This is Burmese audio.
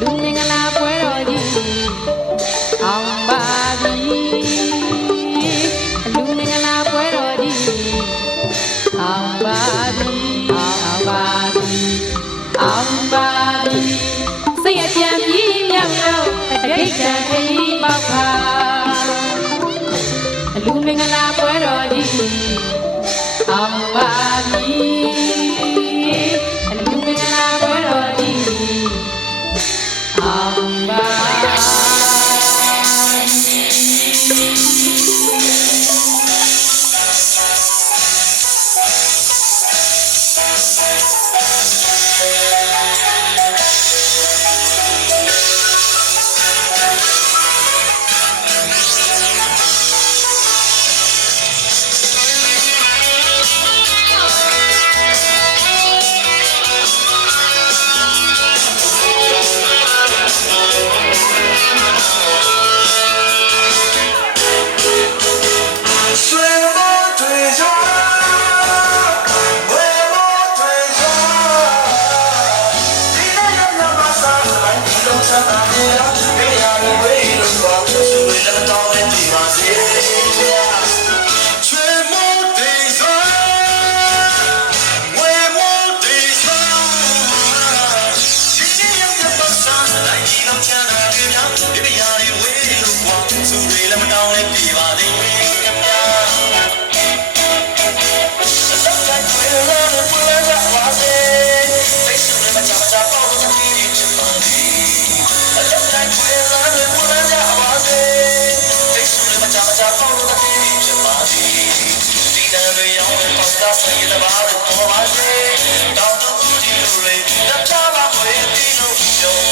လူမင်္ဂလာပွဲတော်ကြီးအောင်ပါပြီလူမင်္ဂလာပွဲတော်ကြီးအောင်ပါပြီအောင်ပါပြီအောင်ပါပြီစိတ်အကြံပြီးမြောက်လို့အဋိဋ္ဌံခရီးပေါက်ခါလူမင်္ဂလာပွဲတော်ကြီးအောင်ပါပြီလူမင်္ဂလာပွဲတော်ကြီးအောင်ပါDon't